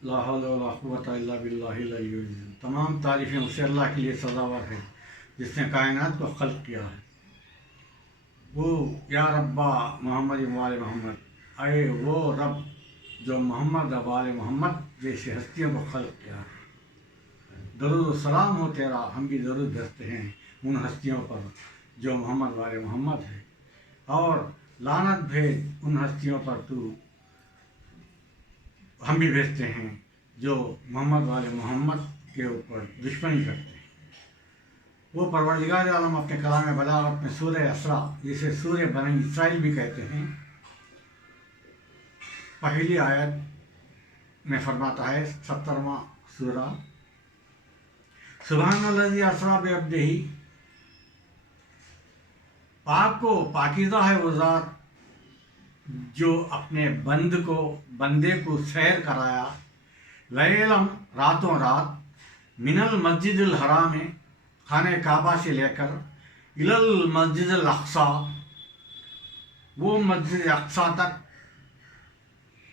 ला हौला वला कुव्वता इल्ला बिल्लाहिल अलिय्यिल अज़ीम। तमाम तारीफ़ें उसे अल्लाह के लिए सज़ावर है जिसने कायनात को खल्क़ किया है। वो या रब्बा मोहम्मद वाले मोहम्मद, आए वो रब जो मोहम्मद वाले मोहम्मद जैसी हस्तियों को खल्क़ किया है। दरूद सलाम हो तेरा, हम भी दरूद भेजते हैं उन हस्तियों पर जो मोहम्मद वाले मोहम्मद है, और लानत भेज उन हस्तियों पर तू, हम भी भेजते हैं जो मोहम्मद वाले मोहम्मद के ऊपर दुश्मनी करते हैं। वो परवरदिगार आलम अपने कलाम बलागत में सूरह असरा, जिसे सूरह बनी इसराइल भी कहते हैं, पहली आयत में फरमाता है, 70वां सूरा, सुब्हानल्लज़ी असरा बिअब्दिही, पाक को पाकीज़ा है वो ज़ात जो अपने बंदे को सैर कराया, लैलम रातों रात, मिनल मस्जिदिल हराम, खाने काबा से लेकर, इलल मस्जिदिल अक्सा, वो मस्जिद अक्सा तक,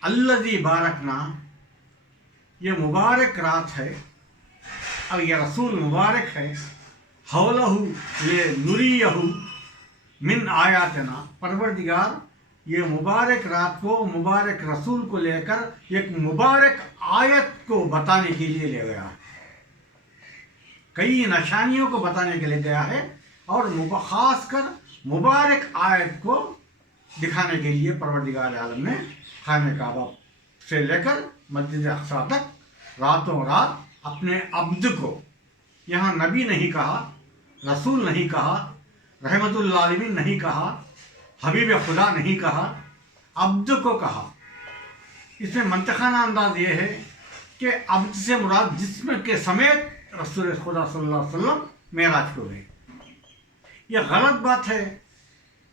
अल्लज़ी बारकना, ये मुबारक रात है और यह रसूल मुबारक है, हौलहू ये नुरियहू मिन आयातना, परवरदिगार ये मुबारक रात को मुबारक रसूल को लेकर एक मुबारक आयत को बताने के लिए ले गया है, कई निशानियों को बताने के लिए गया है, और खास कर मुबारक आयत को दिखाने के लिए परवरदिगार आलम ने खाने काबा से लेकर मस्जिद अक्सा तक रातों रात अपने अब्द को, यहाँ नबी नहीं कहा, रसूल नहीं कहा, रहमतुल आलमीन नहीं कहा, हबीब खुदा नहीं कहा, अब्द को कहा। इसमें मंतखाना अंदाज ये है कि अब्द से मुराद जिस्म के समेत रसूल खुदा सल्लल्लाहु अलैहि वसल्लम मेराज को गए। यह गलत बात है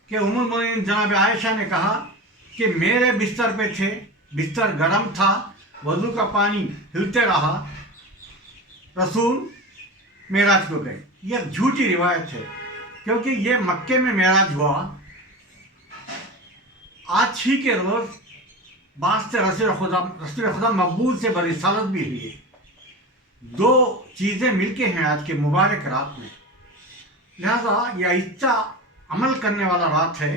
कि उम्मुल मोमिनीन जनाब आयशा ने कहा कि मेरे बिस्तर पे थे, बिस्तर गर्म था, वज़ू का पानी हिलते रहा, रसूल मेराज को गए। यह झूठी रिवायत है, क्योंकि ये मक्के में मेराज हुआ, आज ही के रोज़ वास्ते रसूल खुदा मकबूल से बरिसालत भी हुई है। दो चीज़ें मिलके हैं आज के मुबारक रात में, लिहाजा यह इच्छा अमल करने वाला रात है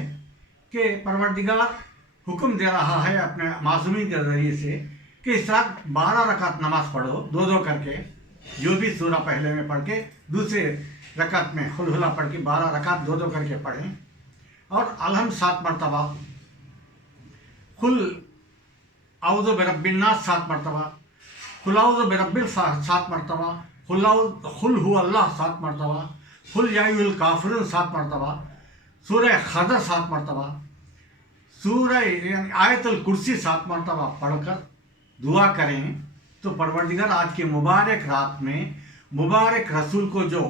कि परवरदिगार हुक्म दे रहा है अपने मासूमीन के ज़रिए से कि इस रात 12 रकात नमाज पढ़ो, दो दो करके, जो भी सूरा पहले में पढ़ के दूसरे रकात में हुलहुला पढ़ के 12 रकात दो दो करके पढ़ें, और अलहम 7 मरतबा, खुल औज़ु बिरब्बिन्नास 7 मरतबा, खुल औज़ु बिरब्बिल 7 मरतबा, खुल हुवल्लाह 7 मरतबा, खुल या अय्युहल काफ़िरून 7 मरतबा, सूरह ख़दर 7 मरतबा, सूरह आयतुल कुर्सी 7 मरतबा पढ़कर दुआ करें तो परवरदिगार आज के मुबारक रात में मुबारक रसूल को जो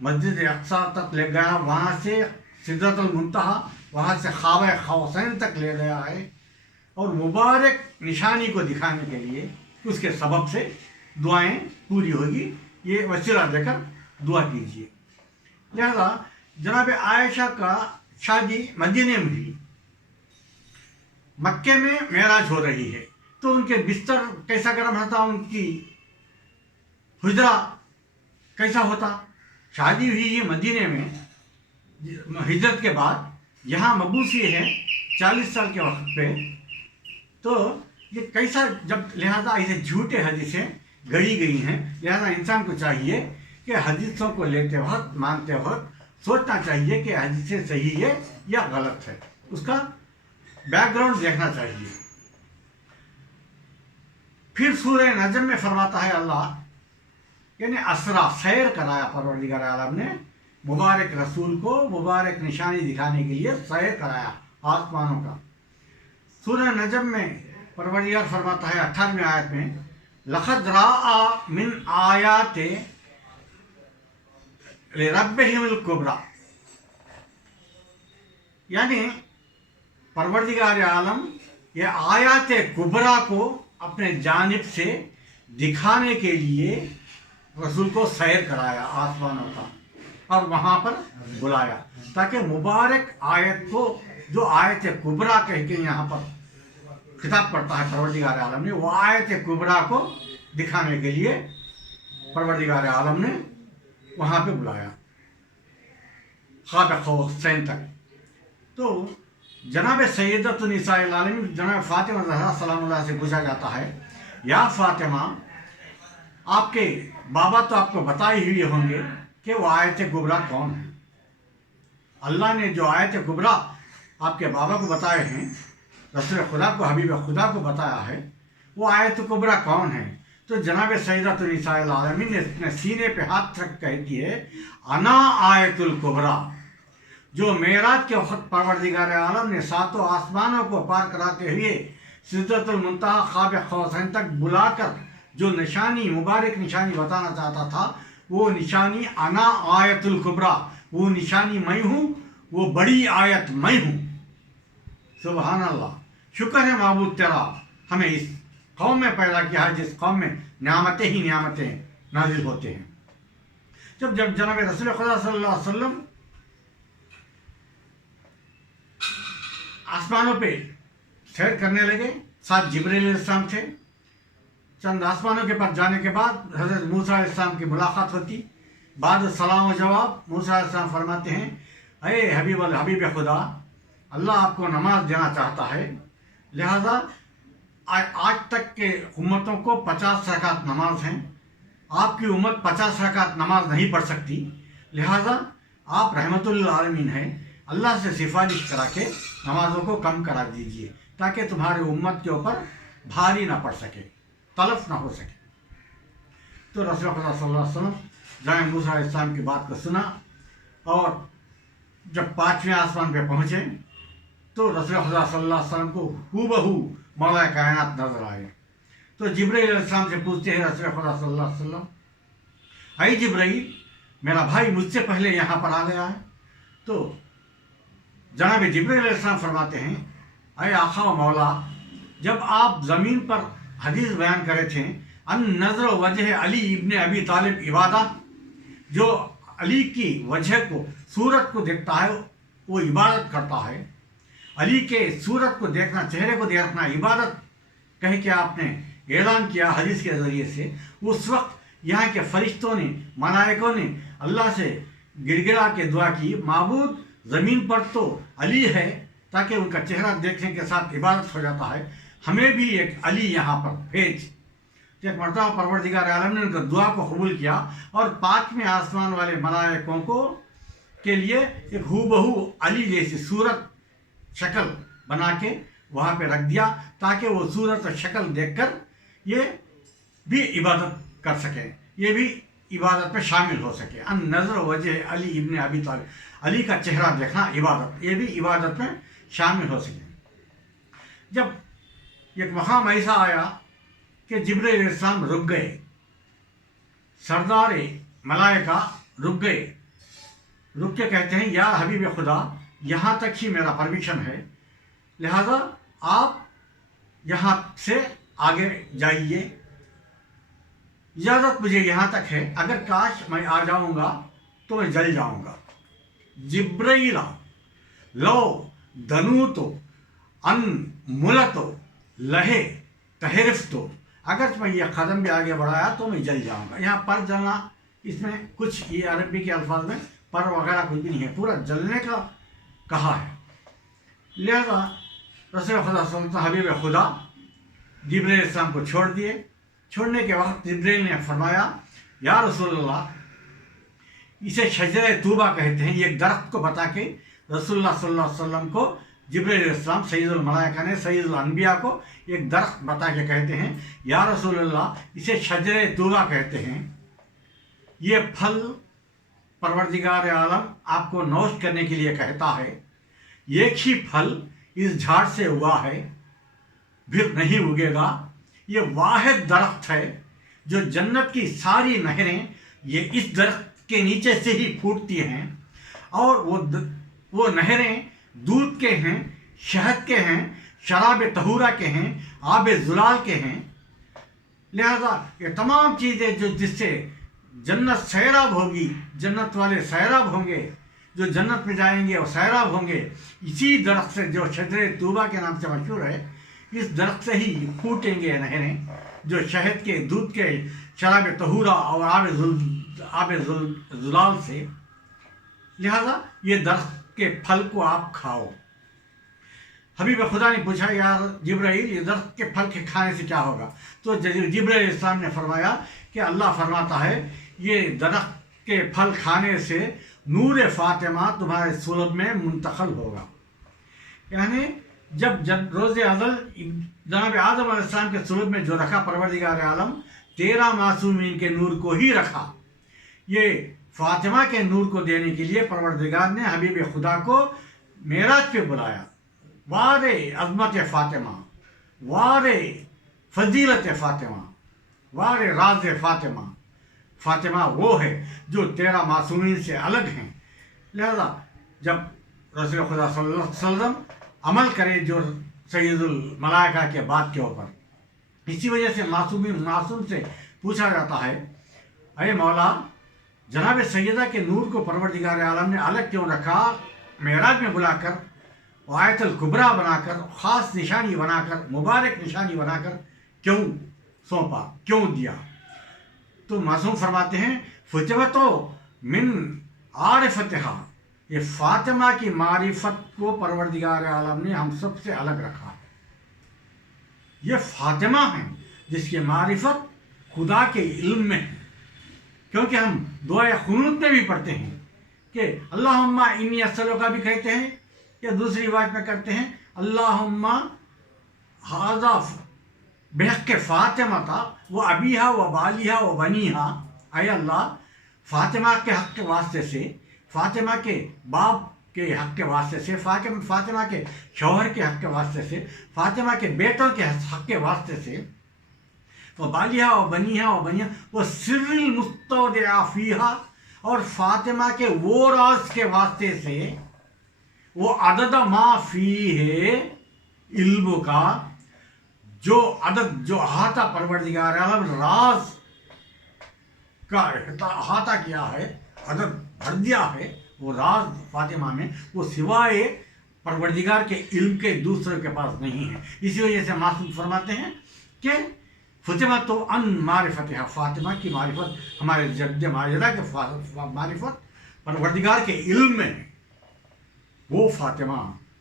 मस्जिद अक्सा तक ले गया, वहाँ से सिदरतुल मुंतहा, वहाँ से ख्वाब खौसैन तक ले गया है, और मुबारक निशानी को दिखाने के लिए उसके सबब से दुआएं पूरी होगी। ये वसीला देकर दुआ कीजिए। लिहाजा जनाब आयशा का शादी मदीने में हुई, मक्के में मेराज हो रही है, तो उनके बिस्तर कैसा गर्म रहता, उनकी हुजरा कैसा होता। शादी हुई है मदीने में हिजरत के बाद, यहाँ मबूसी है 40 साल के वक्त पे, तो ये कैसा, जब लिहाजा ऐसे झूठे हदीसें गढ़ी गई हैं, लिहाजा इंसान को चाहिए कि हदीसों को लेते वक्त, मानते वक्त सोचना चाहिए कि हदीसें सही है या गलत है, उसका बैकग्राउंड देखना चाहिए। फिर सूरह नजम में फरमाता है अल्लाह, यानी असरा सैर कराया परवरदिगार आलम ने मुबारक रसूल को मुबारक निशानी दिखाने के लिए सैर कराया आसमानों का। सूरह नजम में परवरदिगार फरमाता है 18वें आयत में, लक़द राआ मिन आयाते लिरब्बिहिल कुबरा, यानी परवरदिगार आलम ये आयात कुबरा को अपने जानिब से दिखाने के लिए रसूल को सैर कराया आसमानों का, और वहाँ पर बुलाया, ताकि मुबारक आयत को, जो आयत कुबरा कह के यहाँ पर खिताब करता है परवरदिगार आलम ने, वो आयत कुबरा को दिखाने के लिए परवरदिगार आलम ने वहाँ पे बुलाया ख्वाब हुसैन तक। तो जनाब सैयदतुन निसाइल आलमीन जनाब फातिमा ज़हरा सलामुल्लाह से पूछा जाता है, या फातिमा, आपके बाबा तो आपको बताए हुए होंगे कि वो आयत कुबरा कौन है। अल्लाह ने जो आयत कुबरा आपके बाबा को बताए हैं, रसूल खुदा को, हबीब खुदा को बताया है, वो आयत कुबरा कौन है। तो जनाब सैयदतुन निसाइल आलमीन ने अपने सीने पे हाथ रख कहती है, अना आयतुल कुबरा। जो मेराज के वक्त परवरदिगार आलम ने सातों आसमानों को पार कराते हुए सिदरतुल मुंतहा ख्वाब हुसैन तक बुलाकर जो निशानी, मुबारक निशानी बताना चाहता था, वो निशानी अना आयतुल कुबरा, वो निशानी मैं हूँ, वो बड़ी आयत मैं हूँ। सुबहान अल्लाह, शुक्र है माबूद तेरा, हमें इस कौम में पैदा किया है जिस कौम में नियामतें ही नियामतें नाजिल होते हैं। जब जनाब रसूल खुदा सल्लल्लाहु अलैहि वसल्लम आसमानों पे सैर करने लगे, साथ जिब्रील अलैहिस्सलाम थे। चंद आसमानों के पास जाने के बाद हज़रत मूसा अलैहिस्सलाम की मुलाकात होती। बाद सलाम व जवाब मूसा अलैहिस्सलाम फरमाते हैं, अरे हबीब खुदा, अल्लाह आपको नमाज देना चाहता है, लिहाजा आज तक के उम्मतों को 50 रकात नमाज हैं, आपकी उम्मत 50 रकात नमाज नहीं पढ़ सकती, लिहाजा आप रहमतुल आलमीन हैं, अल्लाह से सिफारिश करा के नमाजों को कम करा दीजिए ताकि तुम्हारे उम्मत के ऊपर भारी ना पड़ सके, तलफ ना हो सके। तो रसूल खुदा सल्लल्लाहु अलैहि वसल्लम जनाब मूसा अलैहिस्सलाम की बात को सुना और जब 5वें आसमान पे पहुँचे तो रसूल खुदा सल्लल्लाहु अलैहि वसल्लम को हूबहू मौला कायनात नजर आए। तो जिब्रील अलैहिस्सलाम से पूछते हैं रसूल खुदा सल्लल्लाहु अलैहि वसल्लम, ऐ जिब्रील, मेरा भाई मुझसे पहले यहाँ पर आ गया है। तो जनाब जिब्रील अलैहिस्सलाम फरमाते हैं, ऐ आका व मौला, जब आप ज़मीन पर हदीस बयान करे थे, अन नज़र वजह अली इब्ने अबी तालिब इबादत, जो अली की वजह को, सूरत को देखता है वो इबादत करता है। अली के सूरत को देखना, चेहरे को देखना इबादत कह के आपने ऐलान किया हदीस के ज़रिए से। उस वक्त यहाँ के फरिश्तों ने, मलाइकों ने अल्लाह से गिड़गिड़ा के दुआ की, माबूद ज़मीन पर तो अली है, ताकि उनका चेहरा देखने के साथ इबादत हो जाता है, हमें भी एक अली यहाँ पर भेज। एक मरतबा परवरदिगार आलम ने उनका दुआ को कबूल किया और 5वें आसमान वाले मलाइकों को के लिए एक हूबहू अली जैसी सूरत शक्ल बना के वहाँ पे रख दिया, ताकि वो सूरत और शक्ल देखकर ये भी इबादत कर सके, ये भी इबादत में शामिल हो सके। अन नज़र वजह अली इब्ने अबी तालिब, अली का चेहरा देखना इबादत, ये भी इबादत में शामिल हो सके। जब एक मकाम ऐसा आया कि जिब्रील अलैहिस्सलाम रुक गए, सरदार मलाइका रुक गए, रुक के कहते हैं, या हबीब खुदा, यहाँ तक ही मेरा परमिशन है, लिहाजा आप यहाँ से आगे जाइए, इजाज़त मुझे यहाँ तक है, अगर काश मैं आ जाऊँगा तो मैं जल जाऊँगा। जिब्रीला लो दनूतो अन मुलतो लहे तहरिफ, तो अगर मैं ये कदम भी आगे बढ़ाया तो मैं जल जाऊँगा। यहाँ पर जलना, इसमें कुछ ये अरबी के अल्फाज में पर वगैरह कुछ भी नहीं है, पूरा जलने का कहा है। लिहाजा रसूल खुदा सल्लल्लाहु अलैहि वसल्लम हबीब खुदा जिब्रील अलैहिस्सलाम को छोड़ दिए। छोड़ने के वक्त जिब्रील ने फरमाया, या रसूलल्लाह, इसे शजरे तूबा कहते हैं। ये एक दरख्त को बता के रसूलुल्लाह सल्लल्लाहु अलैहि वसल्लम को जिब्रील अलैहिस्सलाम सैयदुल मलाइका ने, सैयदुल अनबिया को एक दरख्त बता के कहते हैं, या रसूलल्लाह, इसे शजरे तूबा कहते हैं। ये फल परवरदिगार आलम आपको नोश करने के लिए कहता है। एक ही फल इस झाड़ से हुआ है, फिर नहीं उगेगा। ये वाहिद दरख्त है जो जन्नत की सारी नहरें ये इस दरख्त के नीचे से ही फूटती हैं, और वो नहरें दूध के हैं, शहद के हैं, शराब तहूरा के हैं, आब जुलाल के हैं। लिहाजा ये तमाम चीज़ें जो जिससे जन्नत सैराब होगी, जन्नत वाले सैराब होंगे, जो जन्नत में जाएंगे और सैराब होंगे, इसी दरख्त से जो शजरे तूबा के नाम से मशहूर है, इस दरख्त से ही फूटेंगे नहरें जो शहद के दूध के शराब तहूरा और आब जुलाल से, लिहाजा ये दरख्त के फल को आप खाओ। हबीब खुदा ने पूछा, यार जिब्राइल, ये दरख्त के फल के खाने से क्या होगा? तो जिब्राइल इस्लाम ने फरमाया कि अल्लाह फरमाता है, ये दरख्त के फल खाने से नूर फातिमा तुम्हारे सुलब में मुंतकिल होगा। यानी जब रोज़े अज़ल जनाब आदम अलैहिस्सलाम के सुलब में जो रखा परवरदिगार आलम, 13 मासूमीन के नूर को ही रखा। ये फातिमा के नूर को देने के लिए परवरदिगार ने हबीब खुदा को मेराज पे बुलाया। वारे अज़मत फ़ातिमा, वारे फजीलत फ़ातिमा, वारे राज फ़ातिमा। फ़ातिमा वो है जो 13 मासूमीन से अलग हैं। लिहाजा जब रसूल खुदा सल्लल्लाहु अलैहि वसल्लम अमल करे जो सैयदुल मलाइका के बात के ऊपर, इसी वजह से मासूम से पूछा जाता है, अरे मौला, जनाब सैयदा के नूर को परवरदिगार आलम ने अलग क्यों रखा? मेराज में बुलाकर आयतुल कुबरा बनाकर, ख़ास निशानी बनाकर, मुबारक निशानी बनाकर क्यों सौंपा, क्यों दिया? तो मासूम फरमाते हैं, फुतवतो मिन आरिफतिहा, ये फातिमा की मारिफत को परवरदिगार आलम ने हम सब से अलग रखा। ये फातिमा है जिसकी मारिफत खुदा के इल्म में है। क्योंकि हम दुआ खुनूत में भी पढ़ते हैं कि अल्लाहुम्मा इन्नी अस्सलुका भी कहते हैं, या दूसरी बात में करते हैं अल्लाहुम्मा हाज़ा बेहक़ फ़ातिमा था व अबीहा व बालिहा व बनीहा। आए अल्लाह, फ़ातिमा के हक़ के वास्ते से, फ़ातिमा के बाप के हक़ के वास्ते से, फ़ातिमा के शौहर के हक़ के वास्ते से, फ़ातिमा के बेटों के हक़ के वास्ते से, व बालिहा व बनीहा व बनिया व सिर्रिल मुस्तौदिआ फ़ीहा, और फ़ातिमा के वो राज के वास्ते से, वो अदद मा फी है इल्म का, जो अदद, जो अहाता परवरदिगार आलम राज का अहाता किया है, अदद भर दिया है वो राज फातिमा में, वो सिवाय परवरदिगार के इल्म के दूसरे के पास नहीं है। इसी वजह से मासूम फरमाते हैं कि फतिमा तो अन मारिफत है, फातिमा की मारिफत, हमारे जद्द माजिदा के मारिफत परवरदिगार के इल्म में है। वो फातिमा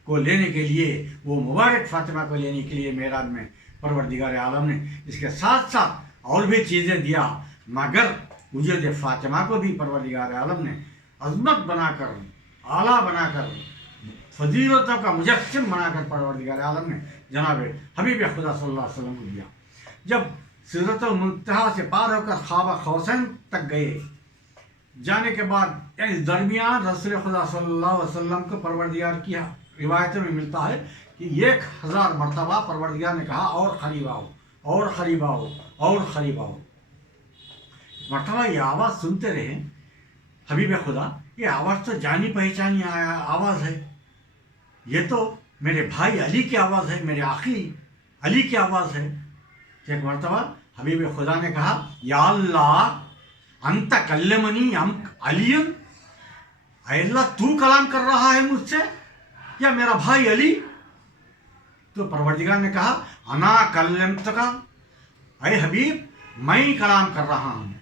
को लेने के लिए, वो मुबारक फातिमा को लेने के लिए मेराज में परवरदिगार आलम ने इसके साथ साथ और भी चीज़ें दिया, मगर वजूद फातिमा को भी परवरदिगार आलम ने अज़मत बनाकर, आला बनाकर, फजीलतों का मुजस्सिम बनाकर परवरदिगार आलम ने जनाब हबीब खुदा सल्लल्लाहु अलैहि वसल्लम को दिया। जब सिदरतुल मुंतहा से पार होकर ख्वाब खौसैन तक गए, जाने के बाद इस दरमियान रसूल खुदा सल्लल्लाहु अलैहि वसल्लम को परवरदिगार की रिवायतों में मिलता है कि 1000 मरतबा परवरदिगार ने कहा, और करीब आओ, और करीब आओ, और करीब आओ। मरतबा ये आवाज़ सुनते रहे हबीब खुदा, ये आवाज़ तो जानी पहचानी आवाज़ है, ये तो मेरे भाई अली की आवाज़ है, मेरे आखी अली की आवाज़ है। तो एक मरतबा हबीब खुदा ने कहा, या अल्लाह अंत कल्लमनी अम अलियन, अल्लाह तू कलाम कर रहा है मुझसे या मेरा भाई अली? तो परवरदिगार ने कहा, अना कल्लमतका, अरे हबीब मैं ही कलाम कर रहा हूँ।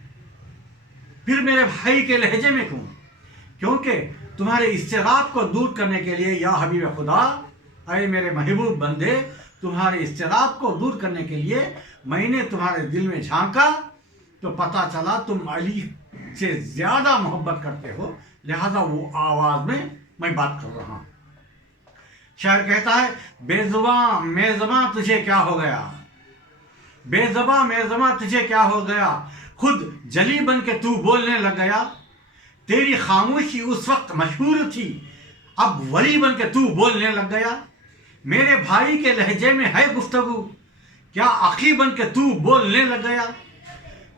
फिर मेरे भाई के लहजे में क्यों? क्योंकि तुम्हारे इस्तिराब को दूर करने के लिए, या हबीब खुदा, अरे मेरे महबूब बंदे, तुम्हारे इस्तिराब को दूर करने के लिए मैंने तुम्हारे दिल में झांका तो पता चला तुम अली से ज़्यादा मोहब्बत करते हो, लिहाजा वो आवाज़ में मैं बात कर रहा हूँ। शायर कहता है, बेज़ुबां मेज़बां तुझे क्या हो गया, बेज़ुबां मेज़बां तुझे क्या हो गया, खुद जली बन के तू बोलने लग गया, तेरी खामोशी उस वक्त मशहूर थी, अब वली बन के तू बोलने लग गया, मेरे भाई के लहजे में है गुफ्तगू, क्या अखी बन के तू बोलने लग गया,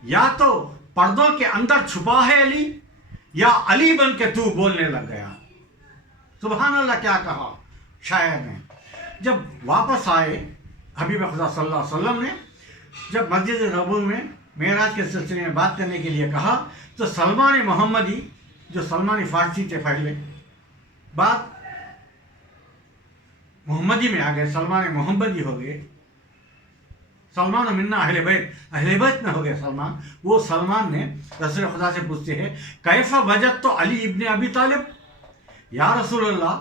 या तो पर्दों के अंदर छुपा है अली, या अली बन के तू बोलने लग गया। सुभान अल्लाह, क्या कहा शायर ने। जब वापस आए हबीब खुदा सल्लल्लाहु अलैहि वसल्लम ने, जब मस्जिद नबवी में मेराज के सिलसिले में बात करने के लिए कहा, तो सलमान मोहम्मदी, जो सलमान फारसी थे पहले, बात मोहम्मदी में आ गए, सलमान मोहम्मदी हो गए। सलमान मिन्ना अहले बैत में हो गए सलमान। वो सलमान ने रसूल खुदा से पूछते हैं, कैफा वजद तो अली इब्ने अबी तालिब, या रसूल अल्लाह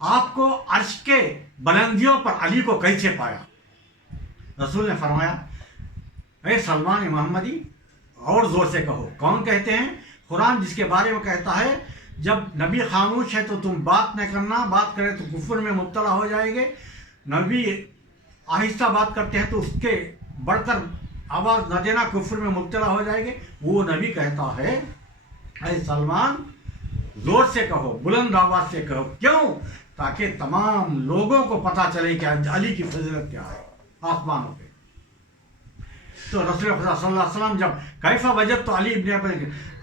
आपको अर्श के बुलंदियों पर अली को कैसे पाया? रसूल ने फरमाया, अरे सलमान मोहम्मदी और ज़ोर से कहो। कौन कहते हैं? कुरान जिसके बारे में कहता है जब नबी खामोश है तो तुम बात न करना, बात करें तो कुफ्र में मुब्तला हो जाएंगे, नबी आहिस्ता बात करते हैं तो उसके बढ़कर आवाज़ न देना, कुफ्र में मुब्तला हो जाएंगे। वो नबी कहता है, अरे सलमान ज़ोर से कहो, बुलंद आवाज़ से कहो। क्यों? ताकि तमाम लोगों को पता चले कि अली की फजीलत क्या है आसमानों पे। तो रसूल खुदा सल्लल्लाहु अलैहि वसल्लम जब कैफा वजद तो अली इब्ने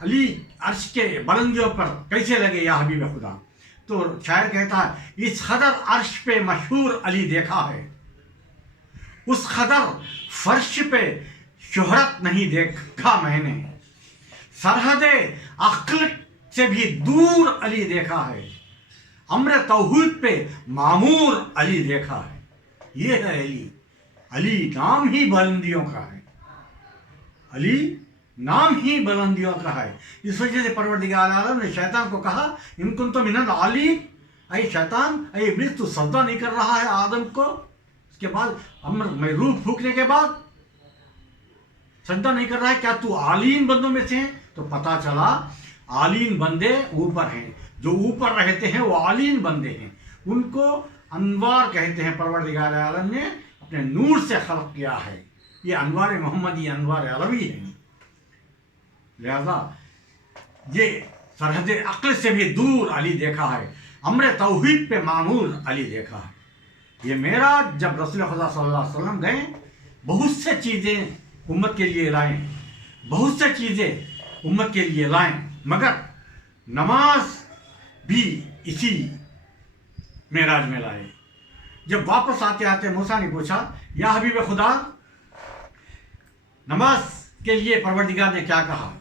अली अर्श के बुलंदियों पर कैसे लगे या हबीब खुदा, तो शायर कहता है, इस कदर अर्श पे मशहूर अली देखा है, उस कदर फर्श पे शोहरत नहीं देखा मैंने, सरहद अक्ल से भी दूर अली देखा है, अम्र तौहीद पे मामूर अली देखा है। ये है अली। अली नाम ही बुलंदियों का है, अली नाम ही बुलंदियों का है। इस वजह से परवरदिगार आलम ने शैतान को कहा, इन कुंतुम मिनल आलीन, अरे शैतान, अरे इब्लीस तू सजदा नहीं कर रहा है आदम को, उसके बाद अम्र में रूह फूकने के बाद सजदा नहीं कर रहा है, क्या तू आलीन बंदों में से है? तो पता चला आलीन बंदे ऊपर हैं, जो ऊपर रहते हैं वो आलीन बंदे हैं, उनको अनवार कहते हैं। परवरदिगार आलम ने अपने नूर से खल्क किया है, ये अनवार मोहम्मदी अनवार अलवी है। लिहाजा ये सरहद अक्ल से भी दूर अली देखा है, अम्र तौहीद पे मामूर अली देखा है। ये मेरा जब रसूल खुदा सल्लल्लाहु अलैहि वसल्लम गए, बहुत से चीज़ें उम्मत के लिए लाएं, बहुत से चीज़ें उम्मत के लिए लाएं, मगर नमाज भी इसी मेराज में लाए। जब वापस आते आते मूसा ने पूछा, या हबीब खुदा नमाज के लिए परवरदिगार ने क्या कहा?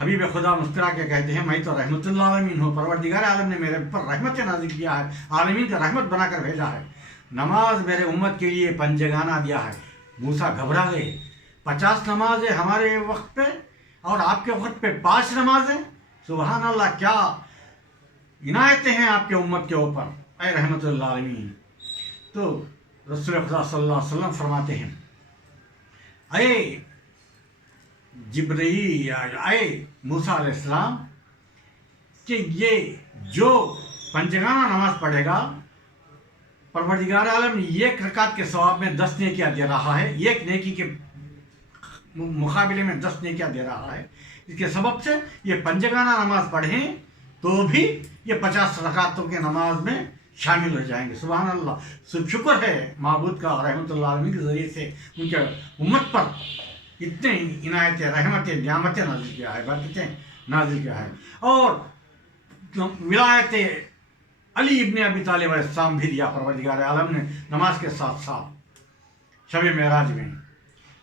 हबीब खुदा मुस्कुरा के कहते हैं, मैं तो रहमतुल आलमीन हूँ, परवरदिगार आलम ने मेरे ऊपर रहमत नाज़िल किया है, आलमीन का रहमत बनाकर भेजा है, नमाज मेरे उम्मत के लिए पंजगाना दिया है। मूसा घबरा गए, 50 नमाजें हमारे वक्त पे और आपके वक्त पे 5 नमाजें, सुबहान अल्लाह, क्या इनायतें हैं आपके उम्मत के ऊपर, ऐ रहमतुल आलमीन। तो रसूल खुदा सल्लल्लाहु अलैहि वसल्लम फरमाते हैं, ऐ जिब्रील, आए मूसा अलैहिस्सलाम, कि ये जो पंजगाना नमाज पढ़ेगा, परवरदिगार आलम एक रकात के सवाब में 10 नेकियां दे रहा है, एक नेकी के मुकाबले में 10 नेकियां दे रहा है। इसके सबब से ये पंजगाना नमाज पढ़ें तो भी ये 50 रकातों के नमाज में शामिल हो जाएंगे। सुभान अल्लाह, शुक्र है माबूद का रहमतुल्लाह अलैहि के ज़रिए से उनके उम्मत पर इतने इनायतें, रहमतें, नियामतें नाजिल किया है, बरकतें नाजिल किया है। और विलायत अली इब्ने अबी तालिब अलैहिस्सलाम भी दिया परवरदिगार आलम ने नमाज के साथ साथ शब मेराज में।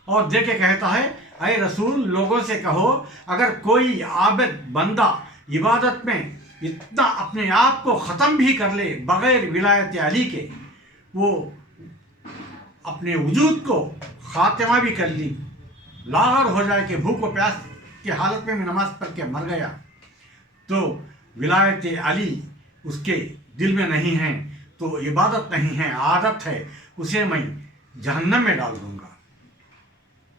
और देख के कहता है, अय रसूल लोगों से कहो, अगर कोई आबिद बंदा इबादत में इतना अपने आप को ख़त्म भी कर ले बग़ैर विलायत अली के, वो अपने वजूद को ख़ातिमा भी कर ली, लागर हो जाए कि भूख व प्यास की हालत में भी नमाज पढ़ के मर गया, तो विलायत अली उसके दिल में नहीं है, तो इबादत नहीं है, आदत है, उसे मैं जहन्नम में डाल दूँगा।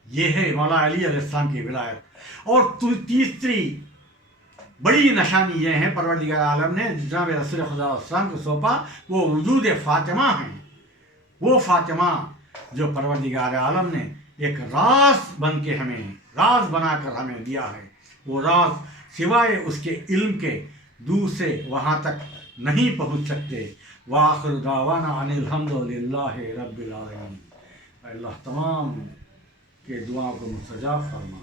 ये है मौला अली अलैहिस्सलाम की विलायत। और तीसरी बड़ी निशानी ये है परवरदिगार आलम ने जनाब रसूल खुदा अलैहिस्सलाम को सौंपा, वो वजूद फ़ातिमा है, वो फ़ातिमा जो परवरदिगार आलम ने एक राज बन के हमें, राज बनाकर हमें दिया है। वो राज सिवाय उसके इल्म के दूसरे वहाँ तक नहीं पहुँच सकते। वाखिर दावाना अनिल हम्दुलिल्लाहि रब्बिल आलमीन। अल्लाह तमाम के दुआओं को मुस्तजाब फरमा,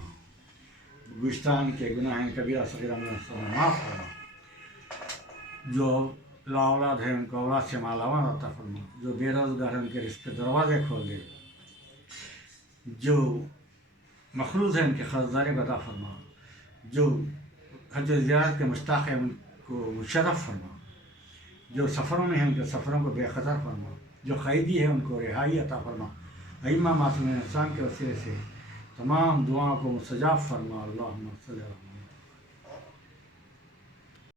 गुस्तान के गुनाह कबीरा सगीरा माफ़ फरमा, जो लाऔलाद है उनको औलाद से मालामाल अता फरमा, जो बेरोज़गार हैं उनके रिज़्क़ के दरवाज़े खोल दे, जो मखरूज़ हैं उनके ख़र्ज़दारी अता फरमा, जो हज ज़ियारत के मुश्ताक़ हैं उनको मुशर्रफ फरमा, जो सफ़रों में हैं उनके सफ़रों को बेख़तर फरमा, जो क़ैदी है उनको रिहाई अता फरमा, ائمہ معصومین اسلام کے وسیلے سے تمام دعاؤں کو مستجاب فرما، اللہم صلی اللہ علیہ وسلم۔